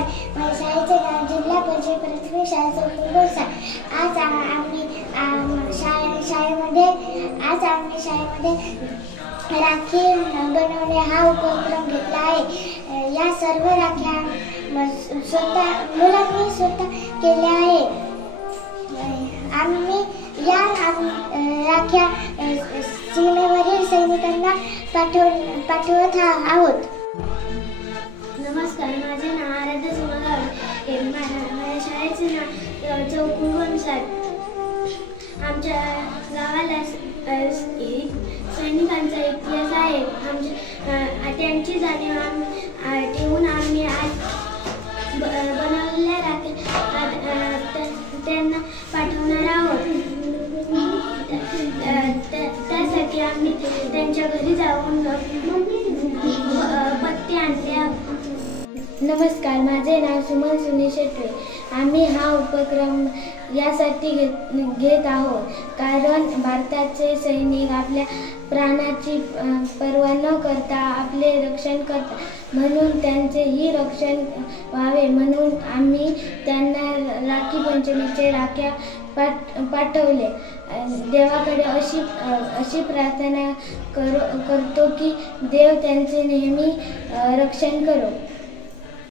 नमस्कार, माझ्या शाळेचे नाव जिल्हा परिषद प्राथमिक शाळा चौकुंबोसा। आज आम्ही शाळेमध्ये राखी बनवणे हा उपक्रम घेतला आहे। या सर्व राख्या मुलांनी स्वतः केल्या आहे। आम्ही या राख्या सीमेवरील सैनिकांना पाठवत आहोत। नमस्कार, माझे नाव आराध्य सोनागाव। माझ्या शाळेचे नाव चौकुंबोसा। आमच्या गावाला सैनिकांचा इतिहास आहे। त्यांची जाणीव ठेवून आम्ही आज बनवलेल्या राख्या त्यांना पाठवणार आहोत। त्यासाठी आम्ही त्यांच्या घरी जाऊन पत्ते आणले आहोत। नमस्कार, माझे नाव सुमन सुनील शेटवे। आम्ही हा उपक्रम यासाठी घेत आहोत कारण भारताचे सैनिक आपल्या प्राणाची पर्वा न करता आपले रक्षण करतात, म्हणून त्यांचेही रक्षण व्हावे म्हणून आम्ही त्यांना राखी पंचमीचे राख्या पाठवले। देवाकडे अशी प्रार्थना करतो की देव त्यांचे नेहमी रक्षण करो।